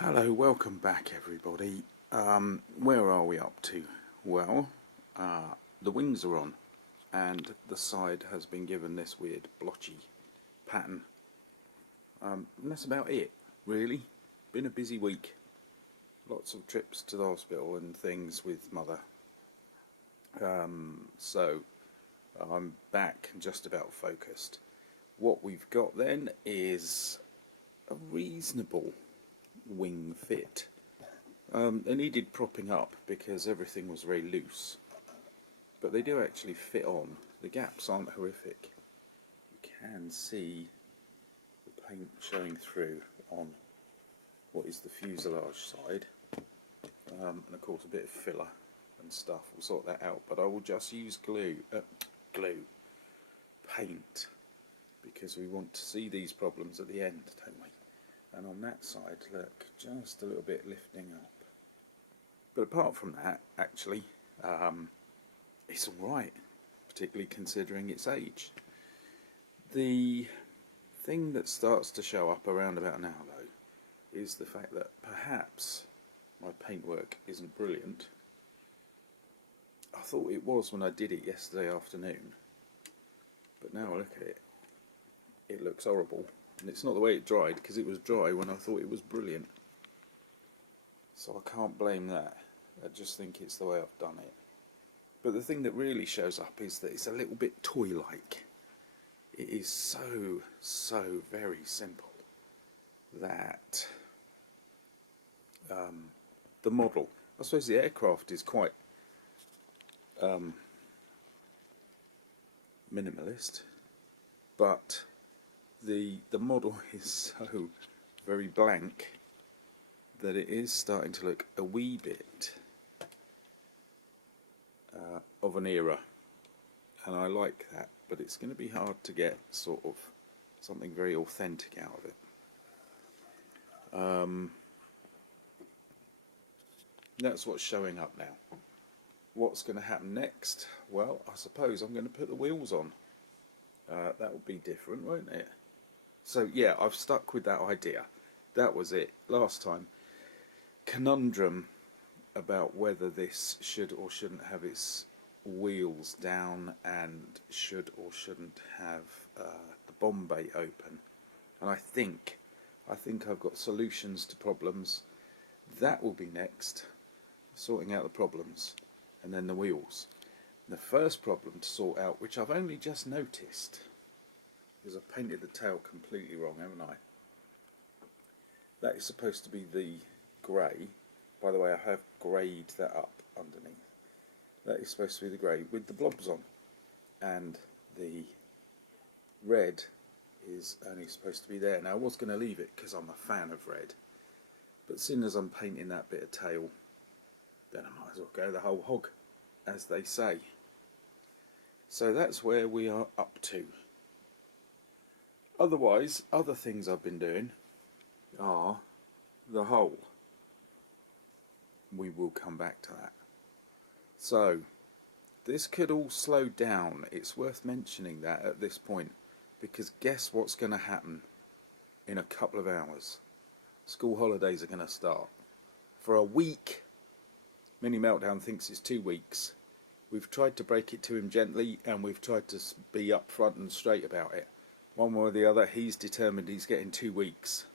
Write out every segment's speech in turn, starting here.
Hello, welcome back everybody. Where are we up to? Well, the wings are on and the side has been given this weird blotchy pattern. And that's about it, really. Been a busy week. Lots of trips to the hospital and things with mother. So I'm back and just about focused. What we've got then is a reasonable wing fit. They needed propping up because everything was very loose, but they do actually fit on. The gaps aren't horrific. You can see the paint showing through on what is the fuselage side, and of course a bit of filler and stuff. We'll sort that out, but I will just use paint, because we want to see these problems at the end, don't we? And on that side, look, just a little bit lifting up. But apart from that, actually, it's alright, particularly considering its age. The thing that starts to show up around about now, though, is the fact that perhaps my paintwork isn't brilliant. I thought it was when I did it yesterday afternoon, but now I look at it, it looks horrible. And it's not the way it dried, because it was dry when I thought it was brilliant. So I can't blame that. I just think it's the way I've done it. But the thing that really shows up is that it's a little bit toy-like. It is so very simple that the model, I suppose the aircraft is quite minimalist, but the model is so very blank that it is starting to look a wee bit of an era, and I like that, but it's going to be hard to get sort of something very authentic out of it. That's what's showing up now. What's going to happen next? Well, I suppose I'm going to put the wheels on. That will be different, won't it? So yeah, I've stuck with that idea. That was it last time. Conundrum about whether this should or shouldn't have its wheels down and should or shouldn't have the bomb bay open. And I think I've got solutions to problems. That will be next, sorting out the problems, and then the wheels. The first problem to sort out, which I've only just noticed, because I've painted the tail completely wrong, haven't I? That is supposed to be the grey. By the way, I have greyed that up underneath. That is supposed to be the grey with the blobs on. And the red is only supposed to be there. Now I was going to leave it because I'm a fan of red. But seeing as I'm painting that bit of tail, then I might as well go the whole hog, as they say. So that's where we are up to. Otherwise, other things I've been doing are the hull. We will come back to that. So, this could all slow down. It's worth mentioning that at this point, because guess what's going to happen in a couple of hours? School holidays are going to start. For a week, Mini Meltdown thinks it's 2 weeks. We've tried to break it to him gently, and we've tried to be upfront and straight about it. One way or the other, he's determined he's getting 2 weeks.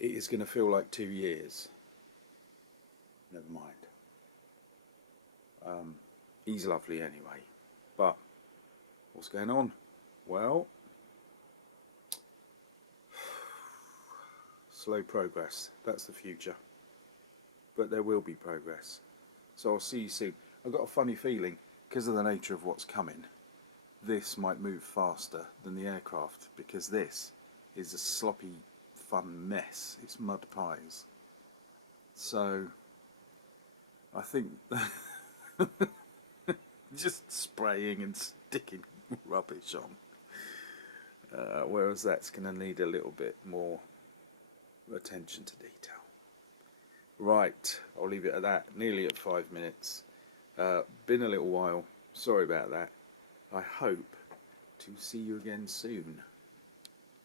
It is going to feel like 2 years. Never mind. He's lovely anyway. But what's going on? Well, slow progress. That's the future. But there will be progress. So I'll see you soon. I've got a funny feeling, because of the nature of what's coming, this might move faster than the aircraft, because this is a sloppy, fun mess. It's mud pies. So I think just spraying and sticking rubbish on, whereas that's going to need a little bit more attention to detail. Right, I'll leave it at that. Nearly at 5 minutes. Been a little while. Sorry about that. I hope to see you again soon.